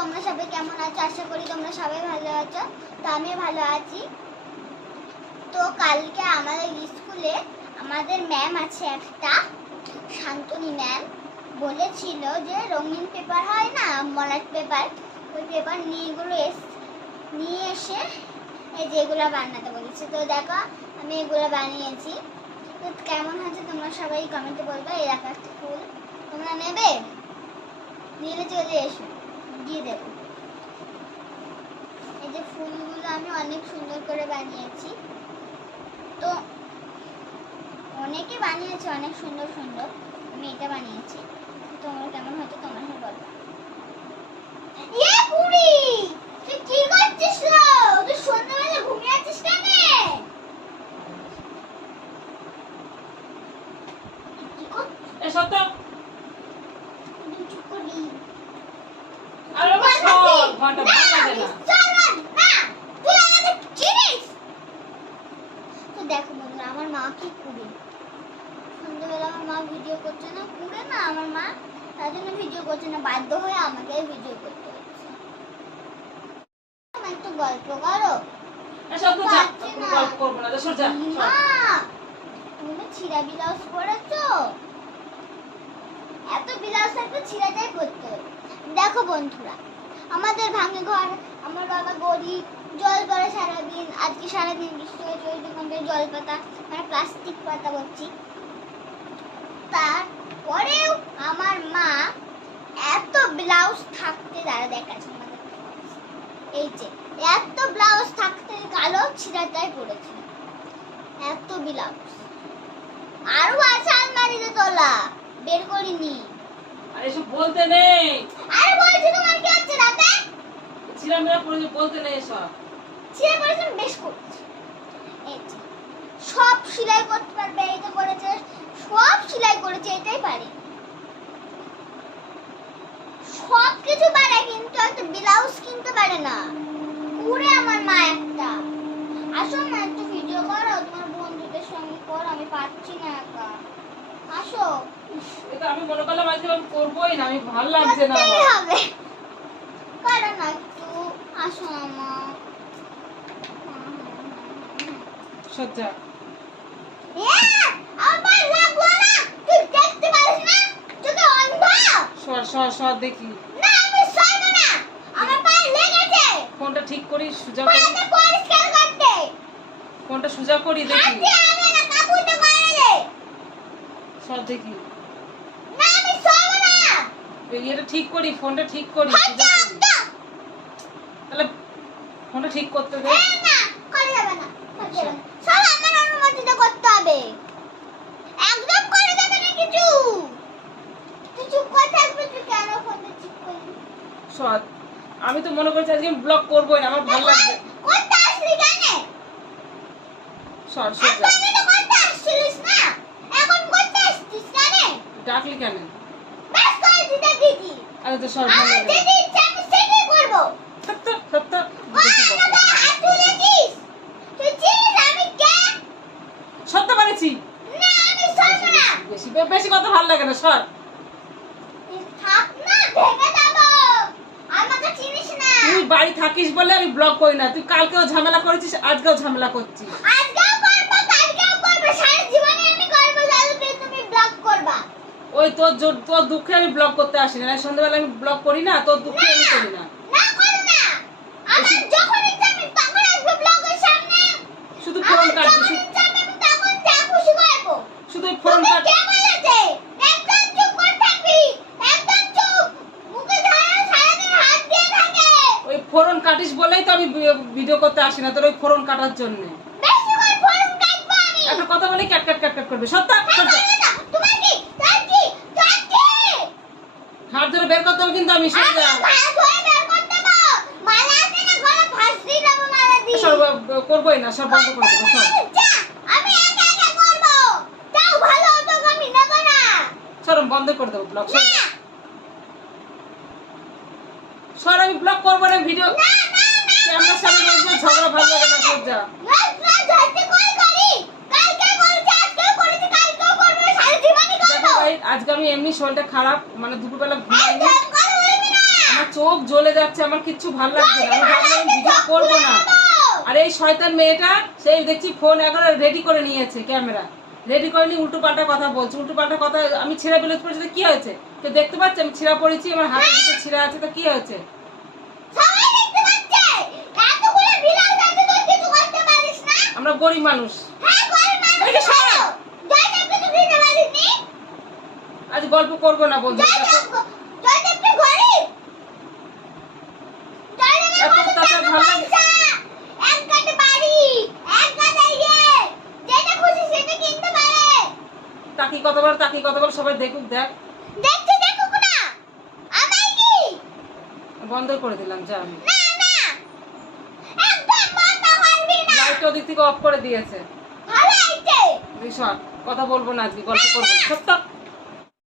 তোমরা সবাই কেমন আছো? আশা করি তোমরা সবাই ভালো আছো। তো আমি ভালো আছি। তো কালকে আমাদের স্কুলে আমাদের ম্যাম আছে একটা, শান্তনী ম্যাম, বলেছিল যে রঙিন পেপার হয় না, মলাট পেপার, ওই পেপার নিয়ে এসে এই যেগুলো বানাতে বলেছে। তো দেখো আমি এগুলো বানিয়েছি। তো কেমন হয়েছে তোমরা সবাই কমেন্টে বলবে। এই দেখো একটা ফুল, তোমরা নেবে? নিলে চলে এসো, দিয়ে দেবো। এই যে ফুলগুলো আমি অনেক সুন্দর করে বানিয়েছি। তো অনেকে বানিয়েছে অনেক সুন্দর সুন্দর, আমি এটা বানিয়েছি। তোমরা কেমন হয়েছে তোমরা সব বলবে। ইয়ে পুরি, তুই কি করছিস? তুই সন্ধ্যাবেলা ঘুমিয়ে আছিস কেন? কি করছিস? এ সত্য তুই চুপ করবি। আর আমার সব ঘন্টা ভালো লাগে না। তো দেখো বন্ধুরা, আমার মা কি করে সন্ধ্যাবেলা, আমার মা ভিডিও করছে না, করে না আমার মা, তার জন্য ভিডিও করছে না, বাধ্য হয়ে আমাকে ভিডিও করতে হচ্ছে। একটু গল্প করো। এ সত্য যা, গল্প করবো না, সর যা। মা, তুমি ছিঁড়া ব্লাউজ পরেছো? এত ব্লাউজ থাকতে ছিঁড়াটাই পরতে হয়। দেখো বন্ধুরা, আমাদের ভাঙে ঘর, আমার বাবা গরিব, জল পড়ে সারাদিন। আজকে সারাদিন বৃষ্টি হয়েছে, ওই দোকানটা জল পাতা, মানে প্লাস্টিক পাতা বলছি। তারপরেও আমার মা এত ব্লাউজ থাকতে, দাঁড়া দেখাচ্ছে আমাদের, এই যে এত ব্লাউজ থাকতে কালো ছিঁড়াটাই পড়েছে, এত ব্লাউজ। আরো আছে আলমারিতে তোলা, বের করিনি। আর এসব বলতে নেই। আরে বলছি তোমার কি হচ্ছে রাতে? ছিলামেরা পড়ে বলতে নেই এসব। ছিঁড়ে পড়েছে বেশ করছে। এই যে সব সেলাই করতে পারবে, এই তো করেছে, সব সেলাই করেছে, এটাই পারে, সব কিছু পারে, কিন্তু একটা ব্লাউজ কিনতে পারে না। পুরে আমার মা একটা। আসো না, একটু ভিডিও করো তোমার বন্ধুদের সঙ্গে করো, আমি পাচ্ছি না একা। আসো। এটা আমি মনে করলাম আজকে আমি করবোই না, আমি ভালো লাগছে না করতেই আমার। হবে, করো না একটু। আসো মা। সজ্জা আমার লাগলো না, তুই দেখতে পারিস না, চোখে অন্ধ? সর সর সর দেখি। না আমি সরব না, আমার পায়ে লেগেছে। কোনটা ঠিক করি, সুজা করি, পাটা পরিষ্কার করতে। কোনটা সুজা করি দেখি। হাতে হবে না, কাপড়টা করে দে। সর দেখি। না আমি সরব না। এটা ঠিক করি, ফোনটা ঠিক করি, সুজা করি। তাহলে ফোনটা ঠিক করতে দে। না করে যাবে না, করে যাবে না। সব আমার অনুমতিতে করতে হবে, একদম করে যাবে না কিছু। তুই চুপ করে থাকবি, তুই কেন ফোনটা ঠিক করলি? সর, আমি তো মনে করছি আজকে আমি ব্লগ করবোই না, আমার ভালো লাগছে। করতে আসলি কেন? সর সর যা। একদমই তো করতে আসছিলিস না, এখন করতে আসছিস কেন? ডাকলি কেন? ব্যাস করে দিতে দিদি। আরে তো সর, ভালো আমার লাগে যেটি ইচ্ছা আমি সেটাই করবো। সত্য সত্য ওই আমাকে হাত তুলেছিস, তুই চিনিস আমি কে? সত্য পারেছি। না আমি সরব না। বেশি বেশি কথা ভালো লাগে না, সর। থাক না, ভেঙে যাবো, আমাকে চিনিস না। তুই বাড়ি থাকিস বলে আমি ব্লগ করি না, তুই কালকেও ঝামেলা করেছিস, আজকেও ঝামেলা করছিস। আজকেও করবো, কালকেও করবো, সারা জীবনে আমি করবো, যতদিন তুমি ব্লগ করবা। ওই তোর দুঃখে আমি ব্লগ করতে আসি না, সন্ধ্যাবেলা আমি ব্লগ করি না, তোর দুঃখে আমি করি না। না করো না, আমার যখন ইচ্ছা আমি তখন আসবো ব্লগের সামনে। শুধু ফোন আমার কাটবি, যখন ইচ্ছা আমি তখন যা খুশি করবো। শুধু ফোন তোকে কাট। কে বলেছে? একদম চুপ করে থাকবি, একদম চুপ। মুখে ধরে সারাদিন হাত দিয়ে থাকে। ওই ফোন কাটিস বলেই তো আমি ভিডিও করতে আসি না, তোর ওই ফোন কাটার জন্য। বেশি করে ফোন কাটবো আমি। একটা কথা বলি ক্যাট ক্যাট ক্যাট ক্যাট করবে, সত্য সত্য। তোমার কি? তার কি? তার কি? হাত ধরে বের করতে হবে কিন্তু আমি আমি সেটা মালা ধরে বের করতে পারবো। মালা আছে না, গলা ফাঁসি দেবো মালা দিয়ে। সব করবোই না, সব বন্ধ করে দেবো, সব। যা, আমি একা একা করবো। তাও ভালো হতো, আমি নেবো না। সর, আমি বন্ধ করে দেবো ব্লগ, সর। না, সর, আমি ব্লগ করবো না, ভিডিও না, না, না। আমার সামনে বসে ঝগড়া ভালো লাগে না, সর যা। না, ধরতে কই করি? কালকে করেছি, আজকেও করেছি, কালকেও করবো, সারা জীবনই দেখো করবো। ভাই, আজকে আমি এমনি শরীরটা খারাপ, মানে দুপুরবেলা ঘুমাইনি, একদম করে বলবি না। আমার আমার চোখ জ্বলে যাচ্ছে, আমার কিচ্ছু ভালো লাগছে না। আমি ভাবলাম ভিডিও করবো না। আর এই শয়তান মেয়েটা সেই দেখছি ফোন এখন রেডি করে নিয়েছে, ক্যামেরা রেডি করে নিয়ে উল্টো পাল্টা কথা বলছে। উল্টো পাল্টা কথা, আমি ছিঁড়া ব্লাউজ পরেছি তো কি হয়েছে? কেউ দেখতে পাচ্ছে আমি ছিঁড়া পরেছি? আমার হাতের দিকে ছিঁড়া আছে তো কি হয়েছে? সবাই দেখতে পাচ্ছে। এতগুলো ব্লাউজ আছে তুই কিছু করতে পারিস না? আমরা গরিব মানুষ। হ্যাঁ গরিব মানুষ। এই যে সবাই। জয়দেবকে তো দিতে পারিসনি। আজ গল্প করবো না বন্ধু। জয়দেব তো গরিব। জয়দেবের এত কত অত্যাচার টাকা ভালো লাগে? পয়সা, এক গাদা বাড়ি, এক গাদা ইয়ে, যেটা খুশি সেটা কিনতে পারে। তাকি কতবার সবাই দেখুক। দেখ দেখতে দেখুক না, আমায় কি? বন্ধ করে দিলাম, যা আমি না না, একদম বন্ধ করবি না। লাইট ওদিক থেকে অফ করে দিয়েছে। ভালো হয়েছে। কথা বলবো না, আজকে গল্প করবো। সত্য